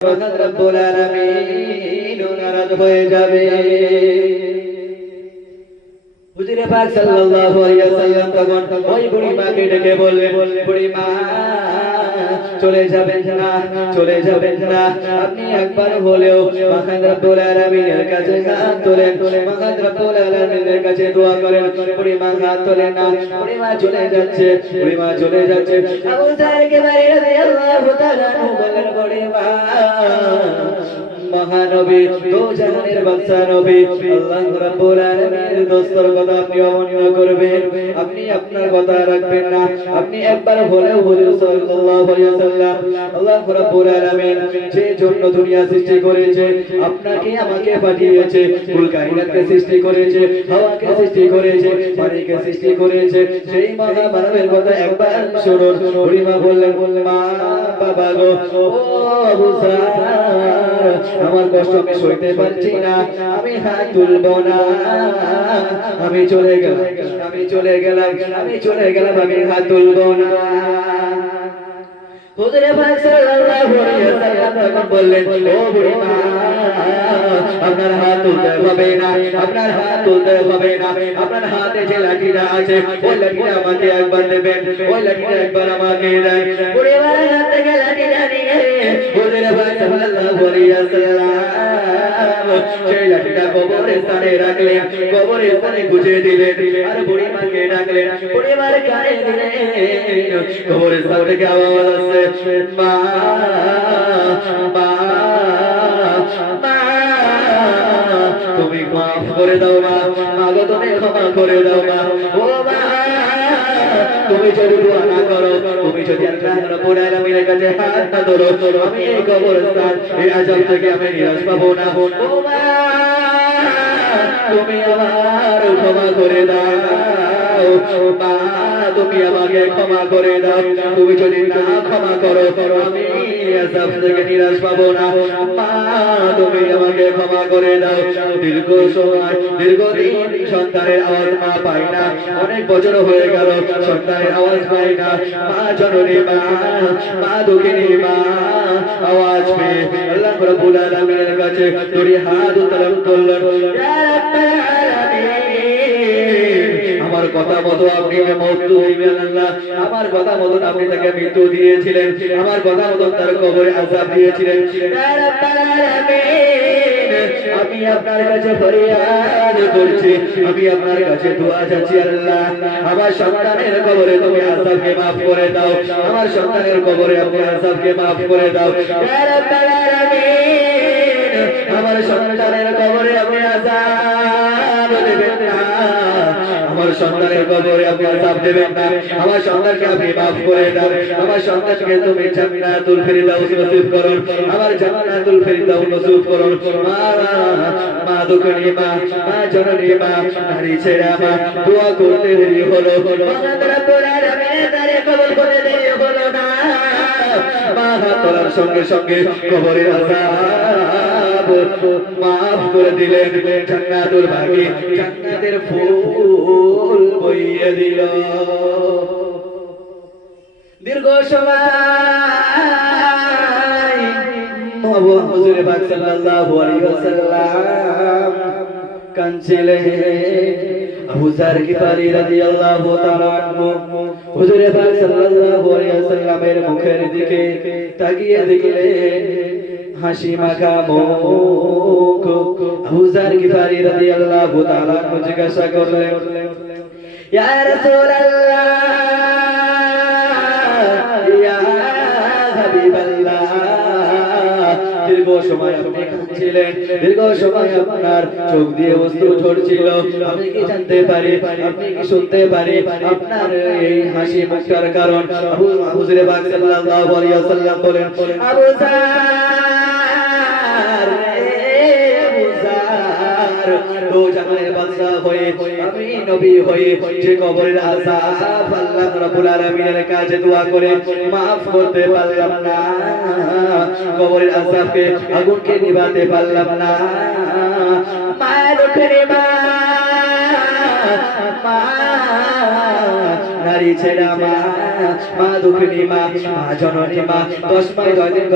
রব্বুল আলামিন নারাজ হয়ে যাবে। হুজুরে পাক সাল্লাল্লাহু আলাইহি ওয়াসাল্লাম তখন ওই বুড়ি মাকে ডেকে বললেন, বুড়ি মা চলে যাবেন না, চলে যাবেন না, আপনি একবার হলেও মহান রব্বুল আলামিনের কাছে হাত তোলেন, মহান রব্বুল আলামিনের কাছে দোয়া করেন। বুড়ি মা হাত তোলেন না, বুড়ি মা চলে যাচ্ছে, বুড়ি মা চলে যাচ্ছে। আবু যারকে বাড়ি রাদিয়াল্লাহু তাআলা বলেন, বুড়ি মা মহানবী দো জাহানের বাদশা নবী আল্লাহ রাব্বুল আলামিনের দোস্তর কথা আপনি অমান্য করবেন, আপনি আপনার কথা রাখবেন না। আপনি একবার হলেও হুজুর সাল্লাল্লাহু আলাইহি ওয়াসাল্লাম আল্লাহ রাব্বুল আলামিন যে জন্য দুনিয়া সৃষ্টি করেছে, আপনাকে আমাকে পাঠিয়েছে, কুল কায়নাতকে সৃষ্টি করেছে, হাওয়াকে সৃষ্টি করেছে, পানিকে সৃষ্টি করেছে, সেই মহা মানবের কথা একবার শুনুন। বুড়িমা বললেন, মা বাবা গো, ও আবু যার, আমার কষ্ট আমি সইতে পারছি না, আমি হাত তুলবো না, আমি চলে গেলাম, আমি চলে গেলাম, আমি চলে গেলাম, আমি হাত তুলবো না। হুজুরে পাক সাল্লাল্লাহু আলাইহি ওয়াসাল্লাম তখন বললেন, ও বুড়ি মা, আপনার হাত তুলতে হবে না, আপনার হাত তুলতে হবে না, আপনার হাতে যে লাঠিটা আছে ওই লাঠিটা আমাকে একবার দেবেন, ওই লাঠিটা একবার আমাকে দেন। বুড়ি মার হাত থেকে লাঠিটা নিয়ে হুজুরে পাক সাল্লাল্লাহু আলাইহি ওয়াসাল্লাম সেই লাঠিটা কবরের স্থানে রাখলেন, কবরের স্থানে গুজে দিলেন, আর বুড়ি মাকে ডাকলেন, বুড়ি মার কানে দিলেন। কবরের স্থান থেকে আওয়াজ আসছে, মা মা মা, তুমি মাফ করে দাও মা, মা গো তুমি ক্ষমা করে দাও মা, ও মা তুমি যদি দোয়া না করো, তুমি যদি আল্লাহ রাব্বুল আলামিনের কাছে হাত না ধরো, আমি এই কবরস্থান এই আযাব থেকে আমি নিরাশ পাবো না। ও মা তুমি আমার ক্ষমা করে দাও মা, তুমি আমাকে ক্ষমা করে দাও, তুমি যদি না ক্ষমা করো আমি আযাব থেকে নিরাশ পাবো না। মা তুমি আমাকে ক্ষমা করে দাও। দীর্ঘ সময় দীর্ঘদিন সন্তানের আওয়াজ মা পাই না, অনেক বছর হয়ে গেল সন্তানের আওয়াজ পাই না। মা জননী মা, মা দুঃখিনী মা আওয়াজ পেয়ে আল্লাহ রাব্বুল আলামিনের কাছে দুই হাত উত্তোলন করলেন, ইয়া রাব্বাল আলামিন, আমার কথা মতো আপনি মৃত্যু দিবেন আল্লাহ, আমার কথা মতো আপনি তাকে মৃত্যু দিয়েছিলেন, আমার কথা মতো তার কবরে আযাব দিয়েছিলেন। ইয়া রাব্বাল আলামিন, আমি আপনার কাছে ফরিয়াদ করছি, আমি আপনার কাছে দোয়া চাচ্ছি আল্লাহ, আমার সন্তানের কবরে তুমি আযাবকে maaf করে দাও, আমার সন্তানের কবরে আপনি আযাবকে maaf করে দাও। ইয়া রাব্বাল আলামিন, আমার সন্তানের কবরে আপনি আযাব দেবেন না, আমার সন্তানের কবরে আপনি আযাব দেবেন না, আমার সন্তানকে আপনি maaf করে দাও, আমার সন্তানকে তুমি জান্নাতুল ফিরদাউস নসিব করুন, আমার জান্নাতুল ফিরদাউস নসিব করুন। মা দুঃখিনী মা, মা জননী মা, নারী ছেড়া মা, দোয়া করতে দেরি হলো, মহান রব্বুল আলামিনের দ্বারে কবুল করে দেরি হলো না। মা হাত তোলার সঙ্গে সঙ্গে কবরের আযাব maaf করে দিলেন, জান্নাতুল বাকি, জান্নাতের ফুল বইয়ে দিল। দীর্ঘ সময় হুজুরে পাক সাল্লাল্লাহু আলাইহি ওয়াসাল্লাম কাঁদছিলেন। আবু যার গিফারি রাদিয়াল্লাহু তাআলা আনহু হুজুরে পাক সাল্লাল্লাহু আলাইহি ওয়াসাল্লামের মুখের দিকে তাকিয়ে দেখলেন, হাসি মাখা মুখ। আবু যার গিফারি রাদিয়াল্লাহু তাআলা আনহু জিজ্ঞাসা করলেন, ইয়া রাসূলুল্লাহ, ইয়া হাবিবাল্লাহ, দীর্ঘ সময় আপনি কাঁদছিলেন, দীর্ঘ সময় আপনার চোখ দিয়ে অশ্রু ঝরছিল, আমি কি জানতে পারি, আপনি কি শুনতে পারি আপনার এই হাসি মুখটার কারণ? হুজুরে পাক সাল্লাল্লাহু আলাইহি ওয়াসাল্লাম বলেন, আবু যার, আবু যার, দো জাহানের বাদশা হয়ে আমি নবী হয়ে যে কবরের আযাব আল্লাহ রাব্বুল আলামিনের কাছে দোয়া করে maaf করতে পারলাম না, কবরের আযাবকে আগুনকে নিভাতে পারলাম না। মা দুঃখিনী মা, মা নারী ছেড়া মা, মা দুঃখিনী মা, মা জননী মা, 10 মাস 9 দিন